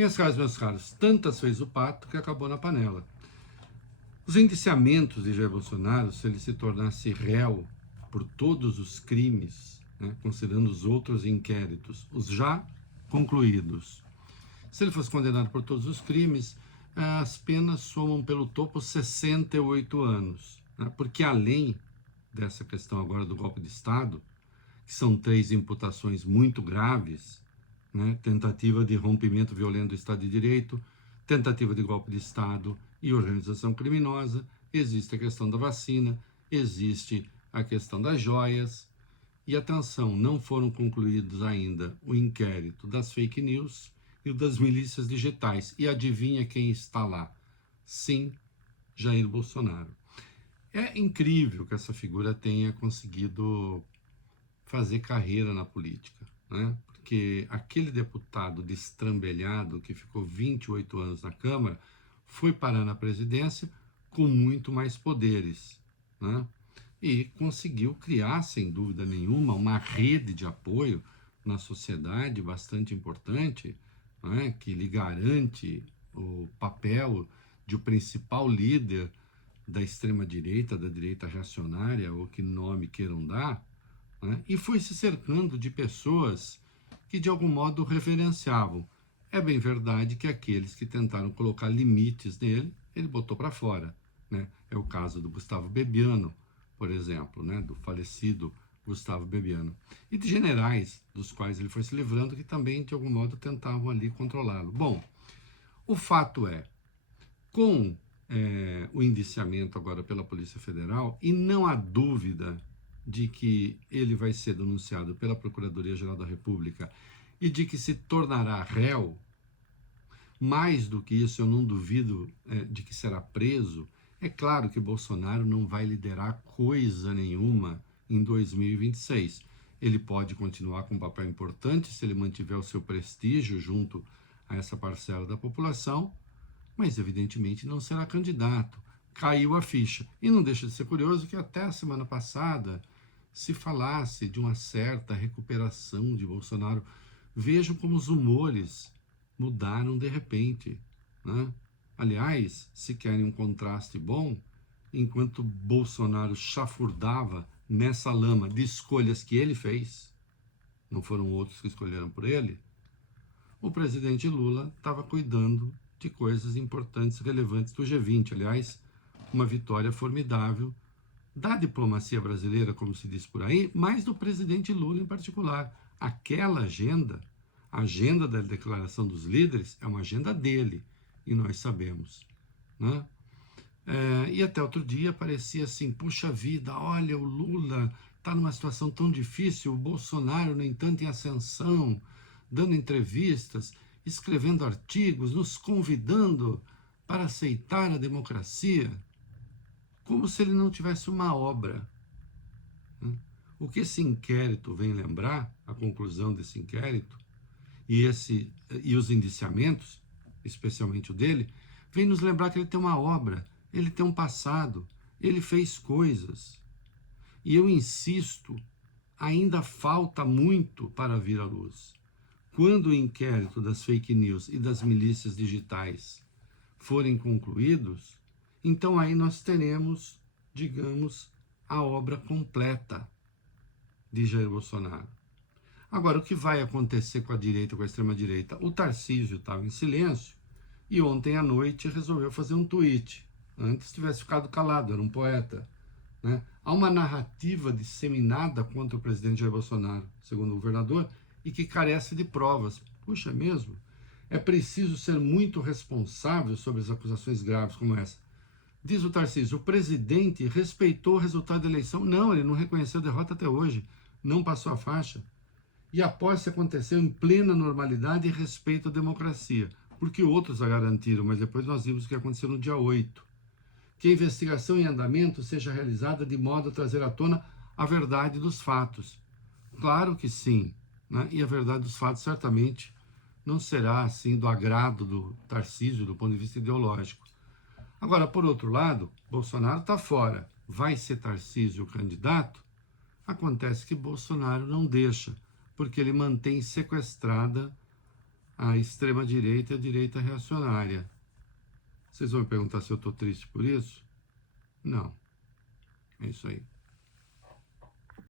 Minhas caras, meus caros, tantas fez o pato que acabou na panela. Os indiciamentos de Jair Bolsonaro, se ele se tornasse réu por todos os crimes, né, considerando os outros inquéritos, os já concluídos, se ele fosse condenado por todos os crimes, as penas somam pelo topo 68 anos, né, porque além dessa questão agora do golpe de Estado, que são 3 imputações muito graves, né, tentativa de rompimento violento do Estado de Direito, tentativa de golpe de Estado e organização criminosa, existe a questão da vacina, existe a questão das joias, e atenção, não foram concluídos ainda o inquérito das fake news e o das milícias digitais. E adivinha quem está lá? Sim, Jair Bolsonaro. É incrível que essa figura tenha conseguido fazer carreira na política, né? Porque aquele deputado destrambelhado que ficou 28 anos na Câmara foi parar na presidência com muito mais poderes, né? E conseguiu criar, sem dúvida nenhuma, uma rede de apoio na sociedade bastante importante, né? Que lhe garante o papel de o principal líder da extrema-direita, da direita reacionária, ou que nome queiram dar, né? E foi se cercando de pessoas que de algum modo reverenciavam. É bem verdade que aqueles que tentaram colocar limites nele, ele botou para fora, né? É o caso do Gustavo Bebiano, por exemplo, né? Do falecido Gustavo Bebiano. E de generais, dos quais ele foi se livrando, que também de algum modo tentavam ali controlá-lo. Bom, o fato é, com o indiciamento agora pela Polícia Federal, e não há dúvida de que ele vai ser denunciado pela Procuradoria-Geral da República e de que se tornará réu, mais do que isso eu não duvido de que será preso. É claro que Bolsonaro não vai liderar coisa nenhuma em 2026. Ele pode continuar com um papel importante se ele mantiver o seu prestígio junto a essa parcela da população, mas evidentemente não será candidato. Caiu a ficha. E não deixa de ser curioso que até a semana passada se falasse de uma certa recuperação de Bolsonaro. Vejam como os humores mudaram de repente, né? Aliás, se querem um contraste bom, enquanto Bolsonaro chafurdava nessa lama de escolhas que ele fez, não foram outros que escolheram por ele, o presidente Lula estava cuidando de coisas importantes, relevantes do G20. Aliás, uma vitória formidável da diplomacia brasileira, como se diz por aí, mas do presidente Lula em particular. Aquela agenda, a agenda da Declaração dos Líderes, é uma agenda dele, e nós sabemos, né? E até outro dia parecia assim, puxa vida, olha, o Lula está numa situação tão difícil, o Bolsonaro, no entanto, em ascensão, dando entrevistas, escrevendo artigos, nos convidando para aceitar a democracia, como se ele não tivesse uma obra. O que esse inquérito vem lembrar, a conclusão desse inquérito, e os indiciamentos, especialmente o dele, vem nos lembrar que ele tem uma obra, ele tem um passado, ele fez coisas. E eu insisto, ainda falta muito para vir à luz. Quando o inquérito das fake news e das milícias digitais forem concluídos, então aí nós teremos, digamos, a obra completa de Jair Bolsonaro. Agora, o que vai acontecer com a direita, com a extrema-direita? O Tarcísio estava em silêncio e ontem à noite resolveu fazer um tweet. Antes tivesse ficado calado, era um poeta, né? Há uma narrativa disseminada contra o presidente Jair Bolsonaro, segundo o governador, e que carece de provas. Puxa, é mesmo? É preciso ser muito responsável sobre as acusações graves como essa. Diz o Tarcísio, o presidente respeitou o resultado da eleição. Não, ele não reconheceu a derrota até hoje, não passou a faixa. E a posse aconteceu em plena normalidade e respeito à democracia, porque outros a garantiram, mas depois nós vimos o que aconteceu no dia 8. Que a investigação em andamento seja realizada de modo a trazer à tona a verdade dos fatos. Claro que sim, né? E a verdade dos fatos certamente não será assim do agrado do Tarcísio do ponto de vista ideológico. Agora, por outro lado, Bolsonaro está fora. Vai ser Tarcísio o candidato? Acontece que Bolsonaro não deixa, porque ele mantém sequestrada a extrema-direita e a direita reacionária. Vocês vão me perguntar se eu estou triste por isso? Não. É isso aí.